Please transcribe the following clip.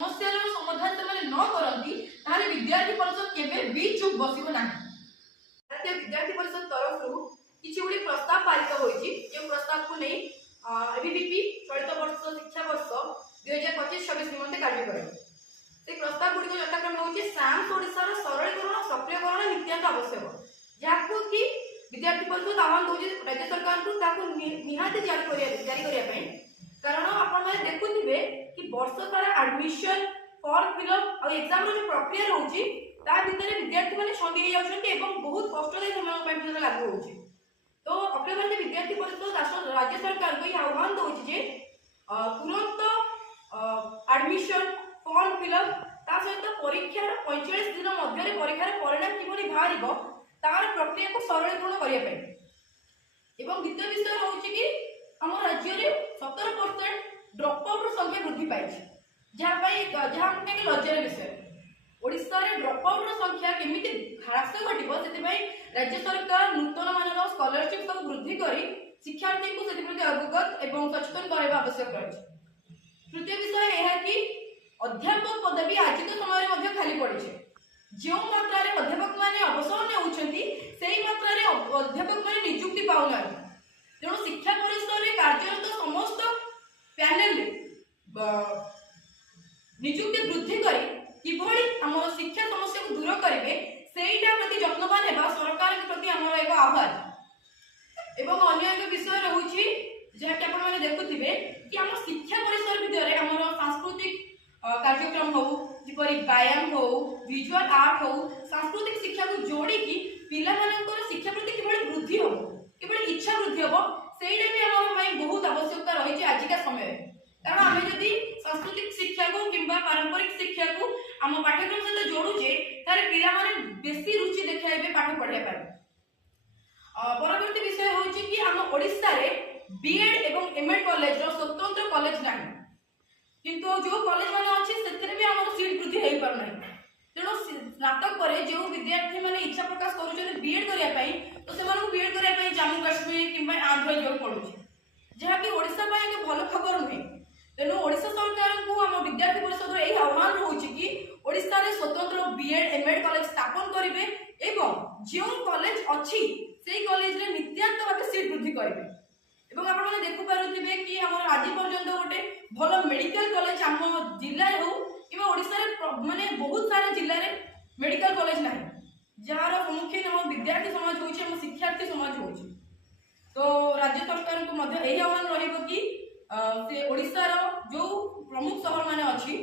समस्या समाधान से न करती ताहले विद्यार्थी परिषद केबे भी चुप बसिबो नाही। भारतीय विद्यार्थी परिषद तरफ किछि गुडी प्रस्ताव पारित होईछि जे प्रस्ताव को नै एबीवीपी चलित वर्ष शिक्षा वर्ष 2025-26 निमंते कार्य करब। से प्रस्ताव गुडी यथाक्रम होईछि साम ओडिसा रो सरलीकरण सक्रियकरण नित्यांत आवश्यक जाको कि विद्यार्थी परिषद आह्वान दोछि राज्य सरकार को ताको निहाती जारी करिया पई। कारण आपण माने देखुथिबे कि वर्ष सारा एडमिशन फॉर्म फिलअप और एग्जाम रो जो प्रक्रिया रहउछि ता भितरे विद्यार्थी माने छंदी हे जाउछन्ती एवं बहुत कष्ट दे सेमान पई भितर लागू होउछि। तो अखिल भारतीय विद्यार्थी परिषद राज्य सरकार को आह्वान दोछि जे तुरंत एडमिशन फॉर्म फिलअप ता सहित परीक्षार 45 दिन मध्य परीक्षार परिणाम किभली बाहरिबो तार प्रक्रिया को सरलीकरण करिया पई। एवं द्वितीय विषय रहउछि कि हम राज्य रे 17% ड्रॉप आउट संख्या वृद्धि पाइछि जहाँ लज्जार विषय। ओडिशा रे ड्रॉप आउट संख्या केमिति ह्रास घटिबो सेति पई राज्य सरकार नूतन मानर स्कॉलरशिप सब वृद्धि करी शिक्षार्थी को सेति प्रति अवगत एवं सचेतन करबा आवश्यक अछि। तृतीय विषय एहा कि अध्यापक पदवी आजिक समय रे मध्ये खाली पड़िছে। जो मात्रा रे अध्यापक माने अवसर नेउछन्ती सेही मात्रा रे अध्यापक माने नियुक्ति पाउना। तेणु शिक्षा परिषद रे कार्यरत समस्त पैनल नियुक्ति वृद्धि करी किभली हमर शिक्षा समस्या को दूर करिवे सेईटा प्रति यत्नवान हेबा सरकार के प्रति हमर एक आह्वान। एवं अन्य एक विषय रहउछि जे कि आपण माने देखुथिबे कि हमर शिक्षा परिसर भितरे हमर सांस्कृतिक कार्यक्रम हो जिपरि व्यायाम हो विजुअल आर्ट हो सांस्कृतिक शिक्षा को जोड़ी की पिला मानकर शिक्षा प्रति किभली वृद्धि हो किभली इच्छा वृद्धि हो सेईटा भी हमर पई बहुत आवश्यकता रही आजिका समय। कारण आम जदि सांस्कृतिक शिक्षा को किंबा पारंपरिक शिक्षा को आम पाठ्यक्रम सहित जोड़ुचे तारे पिला माने बेसी रुचि देखाइबे पाठ पढ़िया पाई। परवर्ती विषय होछि कि आम ओडिसा रे बीएड एवं एमएड कॉलेज रो स्वतंत्र कॉलेज नाही किंतु जो कॉलेज माने अछि सेतरे भी हमर सीट वृद्धि हेई पर नाही। तेणु स्नातक पर जो विद्यार्थी माने इच्छा प्रकाश करूछन बीएड करिया पाई तो सेमानकु बीएड करिया पाई जम्मू काश्मीर किंबा आंध्र जो पड़ुछि जहा कि ओडिसा पाई एक भलो खबर नुहे। तेणु ओडिसा सरकार को हम विद्यार्थी परिषद रे आह्वान रहउछि कि ओडिसा रे स्वतंत्र बीएड एमएड कॉलेज स्थापन करिवे एवं जो कॉलेज अछि सेही कॉलेज रे नित्यांत भाबे सीट वृद्धि करिवे। एवं आपण माने देखु पारुथिबे कि हमर आज पर्यंत गोटे भलो मेडिकल कॉलेज हम जिल्ला रे हो किबा ओडिसा रे माने बहुत सारा जिल्ला रे मेडिकल कॉलेज नाही जार सम्मुखीन हम विद्यार्थी समाज होछि हम शिक्षार्थी समाज होछि। तो राज्य सरकार को मध्य एही आह्वान रहिबो कि से ओडिसा रो जो प्रमुख शहर माने अछि